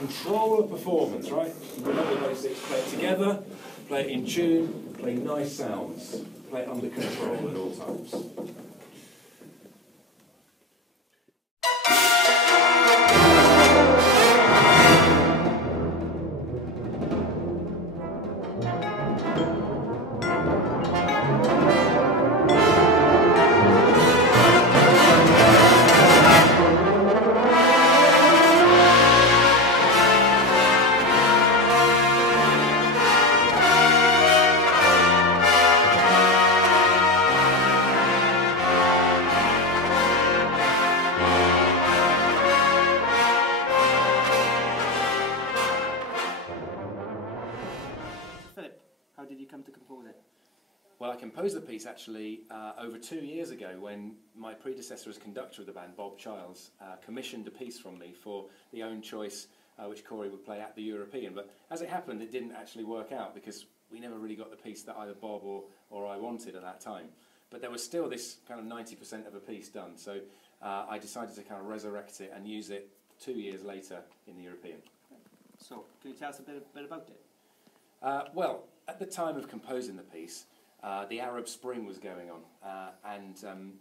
control of performance, right? Remember the basics. Play it together, play it in tune, play nice sounds, play it under control at all times. How did you come to compose it? Well, I composed the piece actually over 2 years ago when my predecessor as conductor of the band, Bob Childs, commissioned a piece from me for the own choice which Cory would play at the European. But as it happened, it didn't actually work out because we never really got the piece that either Bob or I wanted at that time. But there was still this kind of 90% of a piece done. So I decided to kind of resurrect it and use it 2 years later in the European. So, can you tell us a bit about it? Well, at the time of composing the piece, the Arab Spring was going on, and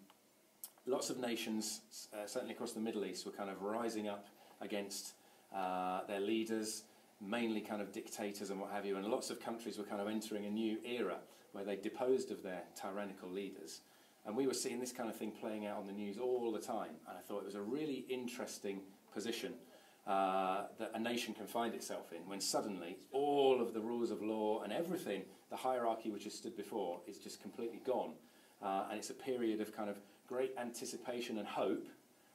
lots of nations, certainly across the Middle East, were kind of rising up against their leaders, mainly kind of dictators and what have you, and lots of countries were kind of entering a new era where they deposed of their tyrannical leaders. And we were seeing this kind of thing playing out on the news all the time, and I thought it was a really interesting position that a nation can find itself in when suddenly all of the rules of law and everything, the hierarchy which has stood before, is just completely gone. And it's a period of kind of great anticipation and hope,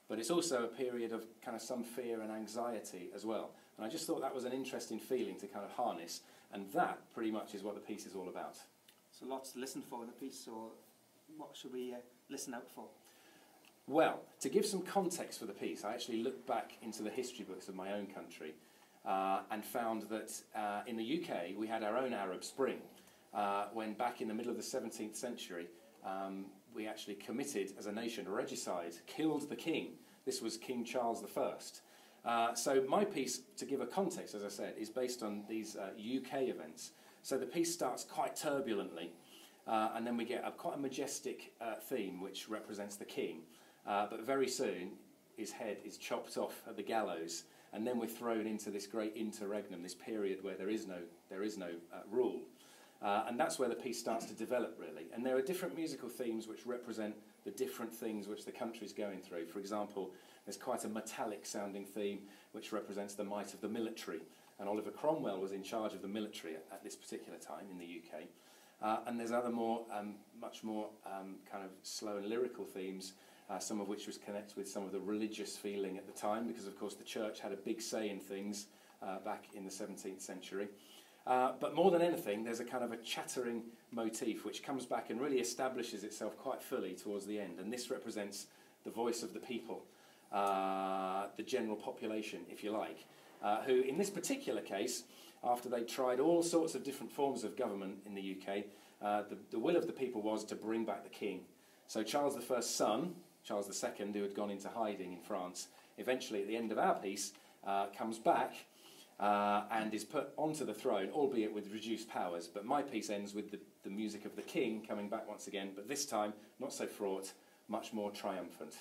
but it's also a period of kind of some fear and anxiety as well. And I just thought that was an interesting feeling to kind of harness, and that pretty much is what the piece is all about. So lots to listen for in the piece, so what should we listen out for? Well, to give some context for the piece, I actually looked back into the history books of my own country and found that in the UK we had our own Arab Spring, when back in the middle of the 17th century we actually committed as a nation regicide, killed the king. This was King Charles I. So my piece, to give a context, as I said, is based on these UK events. So the piece starts quite turbulently, and then we get quite a majestic theme which represents the king. But very soon, his head is chopped off at the gallows, and then we're thrown into this great interregnum, this period where there is no rule. And that's where the piece starts to develop, really. And there are different musical themes which represent the different things which the country's going through. For example, there's quite a metallic-sounding theme which represents the might of the military. And Oliver Cromwell was in charge of the military at this particular time in the UK. And there's other much more kind of slow and lyrical themes, some of which was connected with some of the religious feeling at the time, because of course the church had a big say in things back in the 17th century. But more than anything, there's a kind of a chattering motif which comes back and really establishes itself quite fully towards the end, and this represents the voice of the people, the general population, if you like, who in this particular case, after they tried all sorts of different forms of government in the UK, the will of the people was to bring back the king. So Charles I's son, Charles II, who had gone into hiding in France, eventually at the end of our piece comes back and is put onto the throne, albeit with reduced powers. But my piece ends with the music of the king coming back once again, but this time not so fraught, much more triumphant.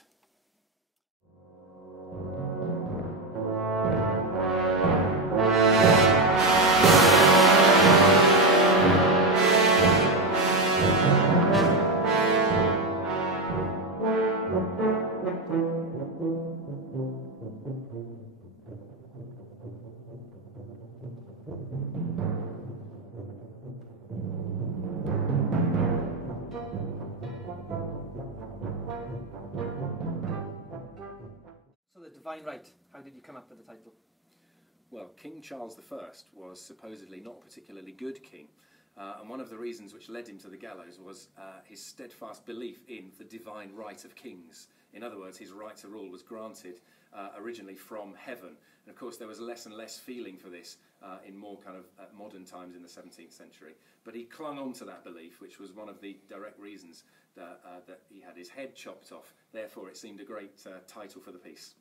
Divine Right, how did you come up with the title? Well, King Charles I was supposedly not a particularly good king, and one of the reasons which led him to the gallows was his steadfast belief in the divine right of kings. In other words, his right to rule was granted originally from heaven, and of course there was less and less feeling for this in more kind of modern times in the 17th century. But he clung on to that belief, which was one of the direct reasons that he had his head chopped off. Therefore it seemed a great title for the piece.